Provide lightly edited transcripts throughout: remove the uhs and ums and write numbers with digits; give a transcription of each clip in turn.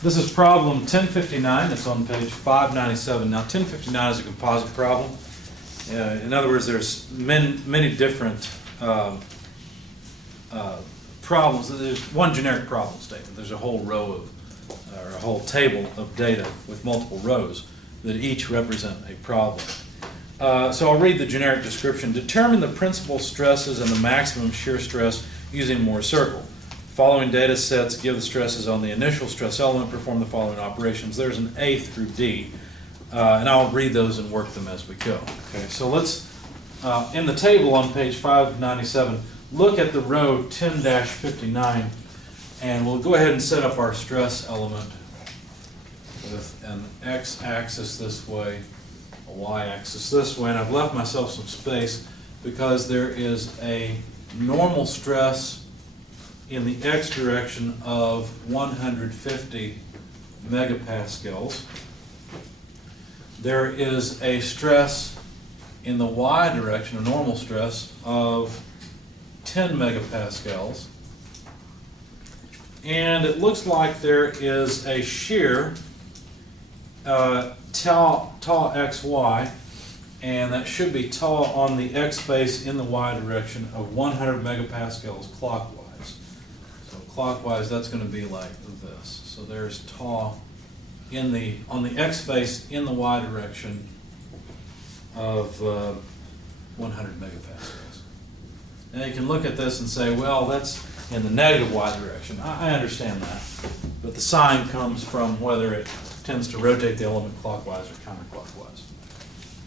This is problem 1059. It's on page 597. Now, 1059 is a composite problem. In other words, there's many different problems. There's one generic problem statement. There's a whole row of, or a whole table of data with multiple rows that each represent a problem. So I'll read the generic description. Determine the principal stresses and the maximum shear stress using Mohr circle. Following data sets give the stresses on the initial stress element, perform the following operations. There's an A through D, and I'll read those and work them as we go. Okay, so let's, in the table on page 597, look at the row 10-59, and we'll go ahead and set up our stress element with an x-axis this way, a y-axis this way, and I've left myself some space because there is a normal stress in the x direction of 150 megapascals. There is a stress in the y direction, a normal stress of 10 megapascals. And it looks like there is a shear, tau xy, and that should be tau on the x face in the y direction of 100 megapascals clockwise. So clockwise, that's going to be like this. So there's tau on the x face in the y direction of 100 megapascals. Now you can look at this and say, well, that's in the negative y direction. I understand that, but the sign comes from whether it tends to rotate the element clockwise or counterclockwise.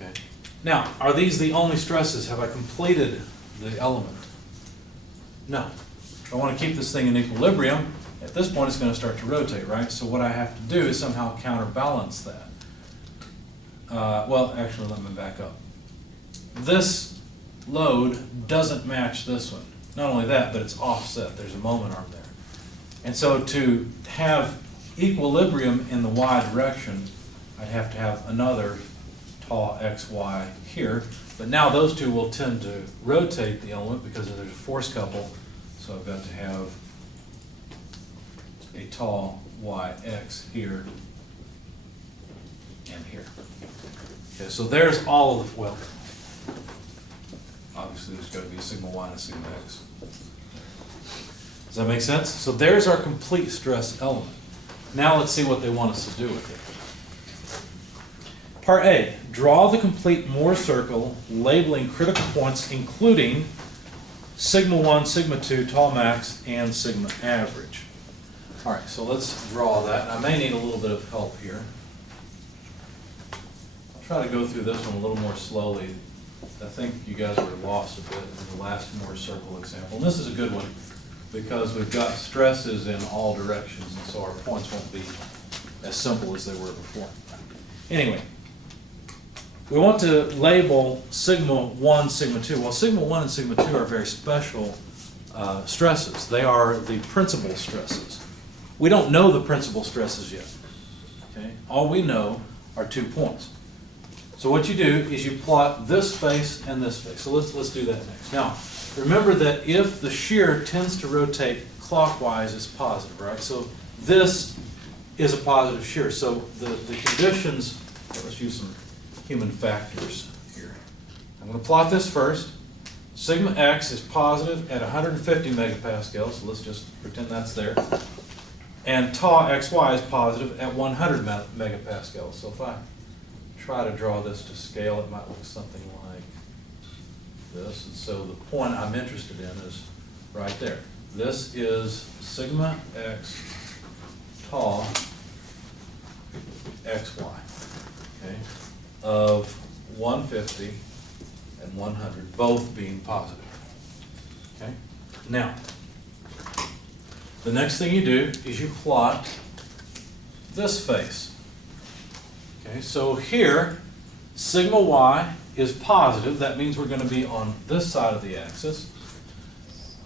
Okay. Now, are these the only stresses? Have I completed the element? No. If I want to keep this thing in equilibrium, at this point it's going to start to rotate, right? So what I have to do is somehow counterbalance that. Well, actually, let me back up. This load doesn't match this one. Not only that, but it's offset. There's a moment arm there. And so to have equilibrium in the y direction, I'd have to have another tau xy here. But now those two will tend to rotate the element because there's a force couple. So I've got to have a tau yx here and here. Okay, so there's all of the, well, obviously there's got to be a sigma y and a sigma x. Does that make sense? So there's our complete stress element. Now let's see what they want us to do with it. Part A, draw the complete Mohr circle labeling critical points including sigma 1, sigma 2, tau max, and sigma average. All right, so let's draw that. I may need a little bit of help here. I'll try to go through this one a little more slowly. I think you guys were lost a bit in the last Mohr circle example. And this is a good one because we've got stresses in all directions, and so our points won't be as simple as they were before. Anyway, we want to label sigma 1, sigma 2. Well, sigma 1 and sigma 2 are very special stresses. They are the principal stresses. We don't know the principal stresses yet. Okay? All we know are 2 points. So what you do is you plot this face and this face. So let's do that next. Now, remember that if the shear tends to rotate clockwise, it's positive, right? So this is a positive shear. So the conditions, let's use some human factors here. I'm going to plot this first. Sigma x is positive at 150 megapascals, so let's just pretend that's there. And tau xy is positive at 100 megapascals. So if I try to draw this to scale, it might look something like this. And so the point I'm interested in is right there. This is sigma x tau xy, okay, of 150 and 100, both being positive. Okay. Now, the next thing you do is you plot this face. Okay, so here, sigma y is positive. That means we're going to be on this side of the axis.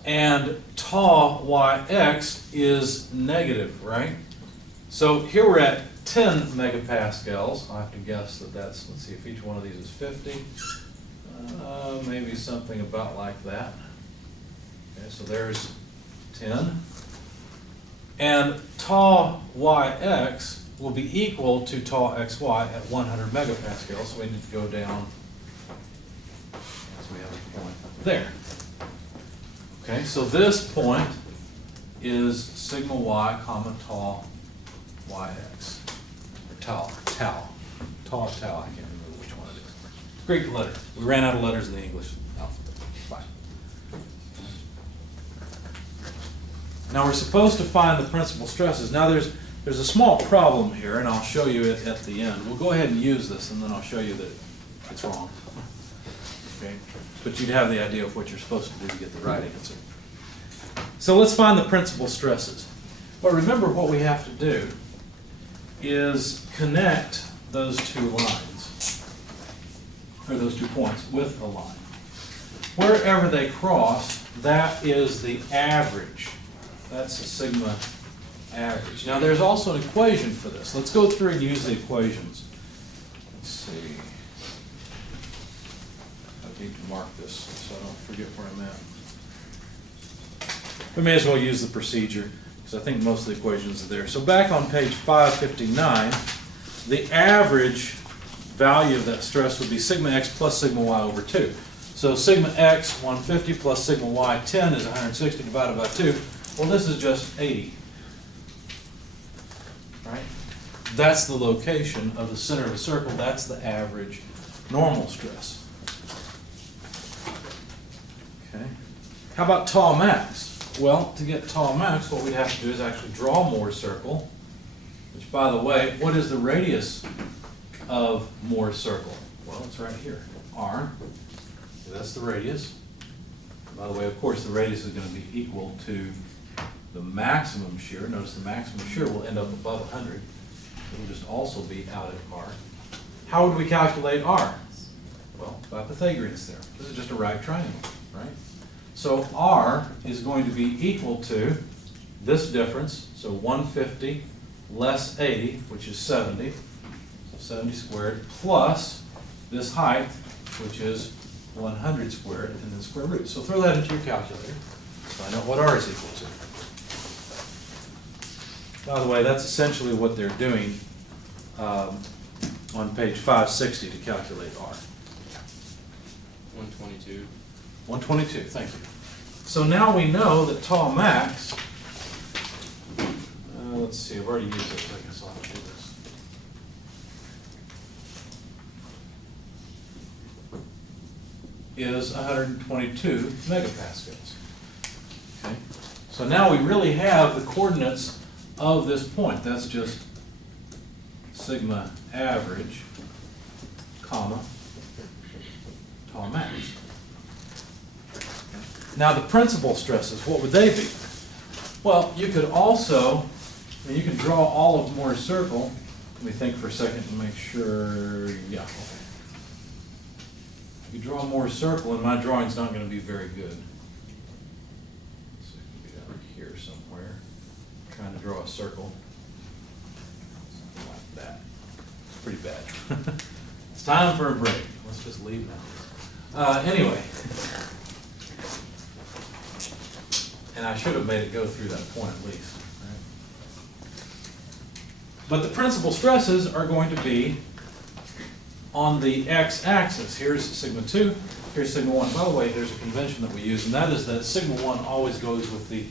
And tau yx is negative, right? So here we're at 10 megapascals. I have to guess that that's, let's see if each one of these is 50. Maybe something about like that. Okay, so there's 10. And tau yx will be equal to tau xy at 100 megapascals, so we need to go down, so we have a point there. Okay, so this point is sigma y comma tau yx, or tau, I can't remember which one it is. Greek letter. We ran out of letters in the English alphabet. Fine. Now we're supposed to find the principal stresses. Now there's a small problem here, and I'll show you it at the end. We'll go ahead and use this, and then I'll show you that it's wrong. Okay? But you'd have the idea of what you're supposed to do to get the right answer. So let's find the principal stresses. But remember, what we have to do is connect those two lines, or those 2 points, with a line. Wherever they cross, that is the average. That's a sigma average. Now there's also an equation for this. Let's go through and use the equations. Let's see. I need to mark this so I don't forget where I'm at. We may as well use the procedure because I think most of the equations are there. So back on page 559, the average value of that stress would be sigma x plus sigma y over 2. So sigma x, 150, plus sigma y, 10, is 160 divided by 2. Well, this is just 80. Right? That's the location of the center of a circle. That's the average normal stress. Okay. How about tau max? Well, to get tau max, what we'd have to do is actually draw Moore's circle, which, by the way, what is the radius of Moore's circle? Well, it's right here, r. So that's the radius. By the way, of course, the radius is going to be equal to the maximum shear. Notice the maximum shear will end up above 100. It will just also be out at r. How would we calculate r? Well, by Pythagorean's theorem. This is just a right triangle, right? So r is going to be equal to this difference, so 150 less 80, which is 70, so 70 squared, plus this height, which is 100 squared, and then square root. So throw that into your calculator. Find out what r is equal to. By the way, that's essentially what they're doing on page 560 to calculate r. 122. 122, thank you. So now we know that tau max, let's see, I've already used it, I guess I'll have to do this, is 122 megapascals. Okay, so now we really have the coordinates of this point. That's just sigma average, comma, tau max. Now the principal stresses, what would they be? Well, you could also, you can draw all of Moore's circle. Let me think for a second to make sure, yeah, okay. If you draw Moore's circle, and my drawing's not going to be very good. So it could be down here somewhere. I'm trying to draw a circle. Something like that. It's pretty bad. It's time for a break. Let's just leave now. Anyway. And I should have made it go through that point at least. Right? But the principal stresses are going to be on the x-axis. Here's sigma 2, here's sigma 1. By the way, there's a convention that we use, and that is that sigma 1 always goes with the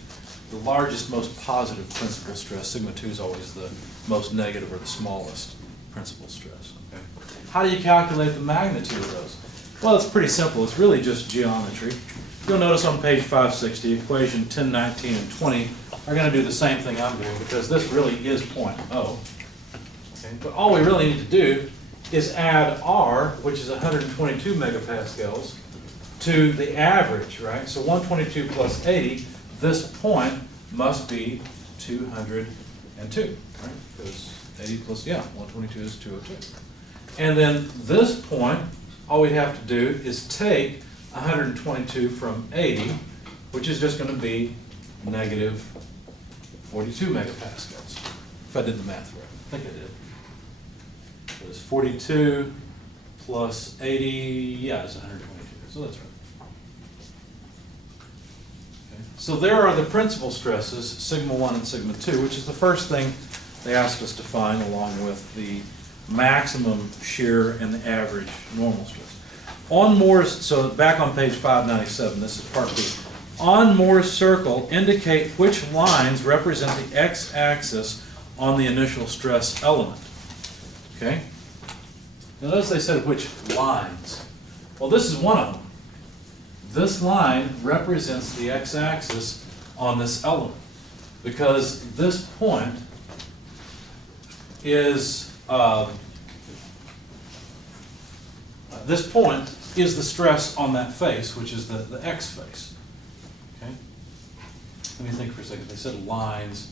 largest, most positive principal stress. Sigma 2 is always the most negative or the smallest principal stress. Okay? How do you calculate the magnitude of those? Well, it's pretty simple. It's really just geometry. You'll notice on page 560, equation 10, 19, and 20 are going to do the same thing I'm doing because this really is point O. Okay? But all we really need to do is add R, which is 122 megapascals, to the average, right? So 122 plus 80, this point must be 202, right? Because 80 plus, 122 is 202. And then this point, all we have to do is take 122 from 80, which is just going to be negative 42 megapascals. If I did the math right, I think I did. It was 42 plus 80, it's 122. So that's right. Okay. So there are the principal stresses, sigma 1 and sigma 2, which is the first thing they asked us to find along with the maximum shear and the average normal stress. On Moore's, so back on page 597, this is part B. On Moore's circle, indicate which lines represent the x-axis on the initial stress element. Okay? Now notice they said which lines. Well, this is one of them. This line represents the x-axis on this element because this point is the stress on that face, which is the x face. Okay? Let me think for a second. They said lines.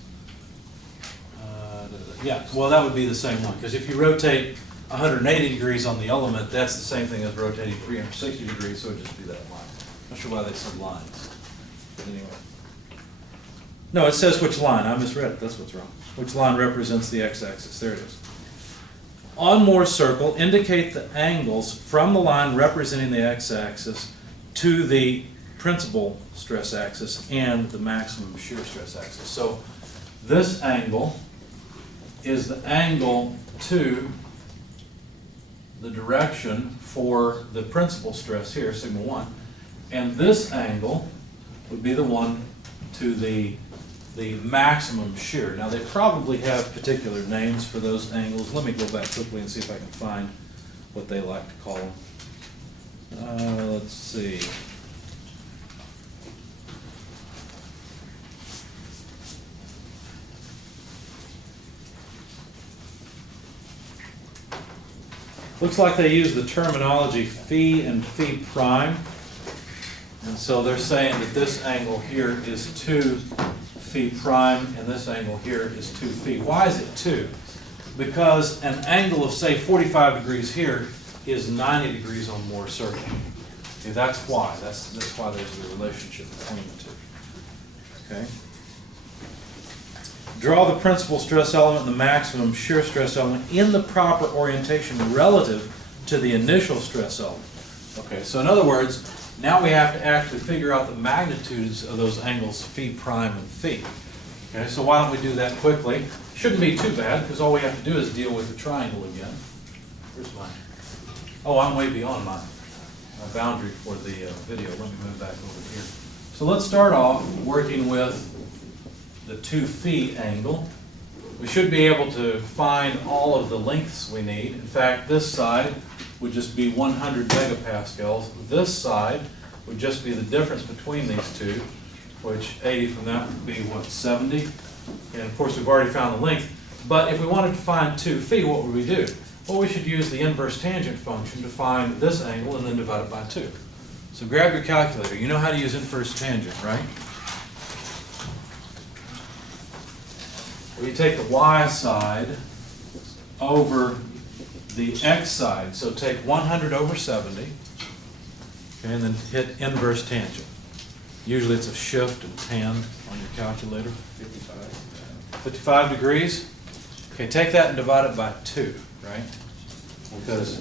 Yeah, well, that would be the same one, because if you rotate 180 degrees on the element, that's the same thing as rotating 360 degrees, so it would just be that line. Not sure why they said lines. But anyway. No, it says which line. I misread it. That's what's wrong. Which line represents the x-axis. There it is. On Moore's circle, indicate the angles from the line representing the x-axis to the principal stress axis and the maximum shear stress axis. So this angle is the angle to the direction for the principal stress here, sigma 1, and this angle would be the one to the maximum shear. Now they probably have particular names for those angles. Let me go back quickly and see if I can find what they like to call them. Let's see. Looks like they use the terminology phi and phi prime. And so they're saying that this angle here is 2 phi prime and this angle here is 2 phi. Why is it 2? Because an angle of, say, 45 degrees here is 90 degrees on Moore's circle. See, that's why. That's why there's a relationship between the two. Okay? Draw the principal stress element and the maximum shear stress element in the proper orientation relative to the initial stress element. Okay, so in other words, now we have to actually figure out the magnitudes of those angles phi prime and phi. Okay, so why don't we do that quickly? Shouldn't be too bad, because all we have to do is deal with the triangle again. Where's mine? Oh, I'm way beyond my boundary for the video. Let me move back over here. So let's start off working with the 2 phi angle. We should be able to find all of the lengths we need. In fact, this side would just be 100 megapascals. This side would just be the difference between these two, which 80 from that would be, what, 70? And of course, we've already found the length. But if we wanted to find 2 phi, what would we do? Well, we should use the inverse tangent function to find this angle and then divide it by 2. So grab your calculator. You know how to use inverse tangent, right? We take the y side over the x side. So take 100 over 70, okay, and then hit inverse tangent. Usually it's a shift and tan on your calculator. 55 degrees. Okay, take that and divide it by 2, right? Because,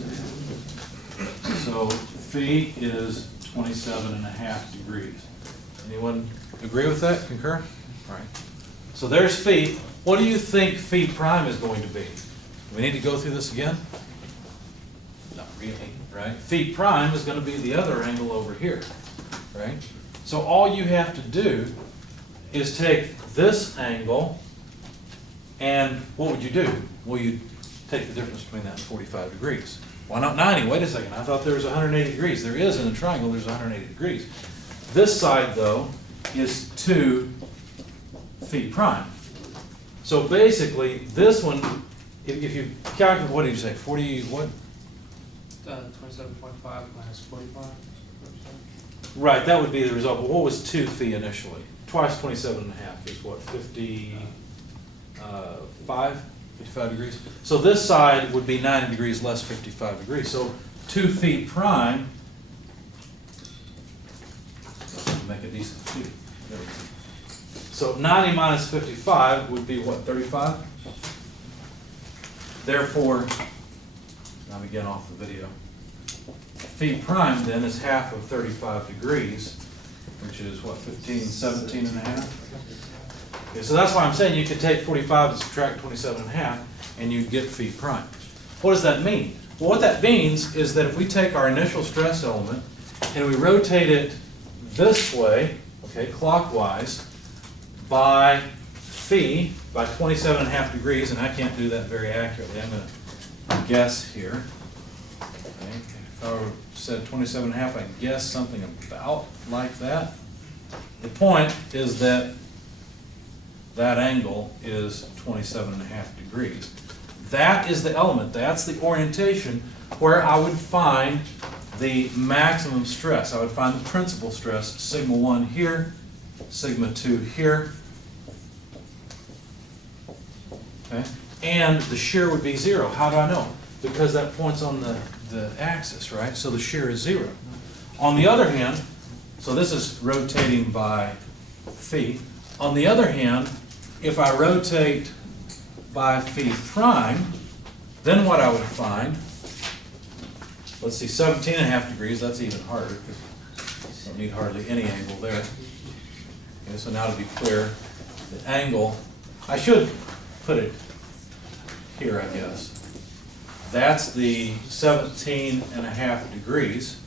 so phi is 27.5 degrees. Anyone agree with that? Concur? All right. So there's phi. What do you think phi prime is going to be? Do we need to go through this again? Not really, right? Phi prime is going to be the other angle over here, right? So all you have to do is take this angle, and what would you do? Well, you'd take the difference between that and 45 degrees. Why not 90? Wait a second, I thought there was 180 degrees. There is in a triangle, there's 180 degrees. This side, though, is 2 phi prime. So basically, this one, if you calculate, what did you say, 40, what? 27.5 minus 45. Right, that would be the result. But what was 2 phi initially? Twice 27.5 is what, 55 degrees? So this side would be 90 degrees less 55 degrees. So 2 phi prime, make a decent phi. There we go. So 90 minus 55 would be what, 35? Therefore, now begin off the video. Phi prime then is half of 35 degrees, which is what, 15, 17 and a half? Okay, so that's why I'm saying you could take 45 and subtract 27 and a half, and you'd get phi prime. What does that mean? Well, what that means is that if we take our initial stress element and we rotate it this way, okay, clockwise, by phi, by 27 and a half degrees, and I can't do that very accurately, I'm going to guess here. Okay. If I said 27 and a half, I guess something about like that. The point is that that angle is 27 and a half degrees. That is the element, that's the orientation where I would find the maximum stress. I would find the principal stress, sigma 1 here, sigma 2 here. Okay? And the shear would be 0. How do I know? Because that point's on the axis, right? So the shear is 0. On the other hand, so this is rotating by phi. On the other hand, if I rotate by phi prime, then what I would find, let's see, 17 and a half degrees, that's even harder because I don't need hardly any angle there. Okay, so now to be clear, the angle, I should put it here, I guess. That's the 17 and a half degrees.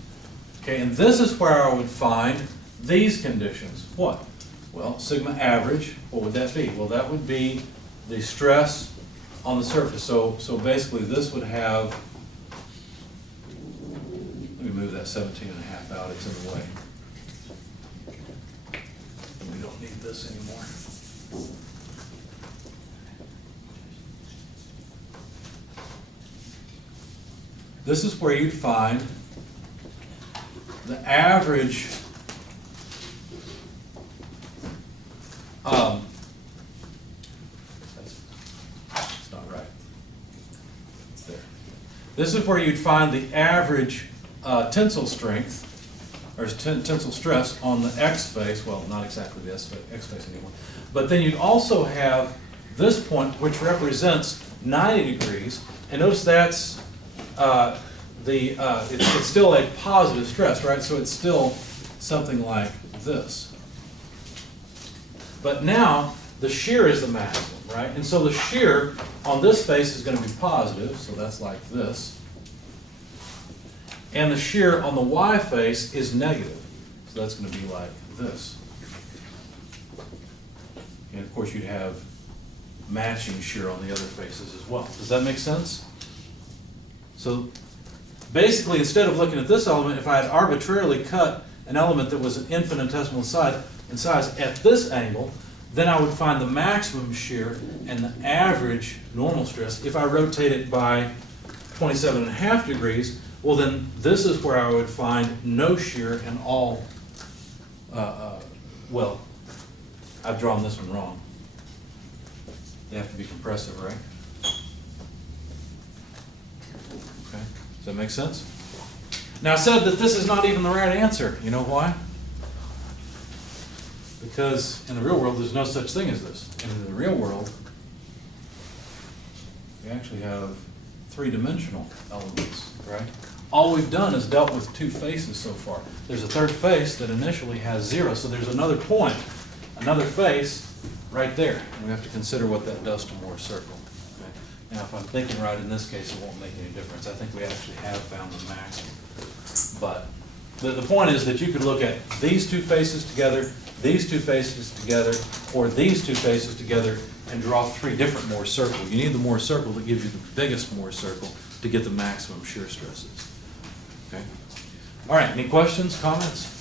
Okay, and this is where I would find these conditions. What? Well, sigma average, what would that be? Well, that would be the stress on the surface. So basically this would have, let me move that 17 and a half out, it's in the way. We don't need this anymore. This is where you'd find the average that's not right. There. This is where you'd find the average tensile strength, or tensile stress on the X face, well, not exactly the X face anymore, but then you'd also have this point which represents 90 degrees, and notice that's it's still a positive stress, right? So it's still something like this. But now the shear is the maximum, right? And so the shear on this face is going to be positive, so that's like this. And the shear on the Y face is negative, so that's going to be like this. And of course you'd have matching shear on the other faces as well. Does that make sense? So basically, instead of looking at this element, if I had arbitrarily cut an element that was an infinitesimal in size at this angle, then I would find the maximum shear and the average normal stress. If I rotate it by 27 and a half degrees, well then this is where I would find no shear and all, well, I've drawn this one wrong. They have to be compressive, right? Okay, does that make sense? Now I said that this is not even the right answer. You know why? Because in the real world there's no such thing as this. And in the real world, we actually have three-dimensional elements, right? All we've done is dealt with two faces so far. There's a third face that initially has 0, so there's another point, another face right there. And we have to consider what that does to Moore's circle. Okay? Now, if I'm thinking right in this case, it won't make any difference. I think we actually have found the maximum. But the point is that you could look at these two faces together, these two faces together, or these two faces together, and draw three different Moore's circles. You need the Moore's circle that gives you the biggest Moore's circle to get the maximum shear stresses. Okay? All right, any questions, comments?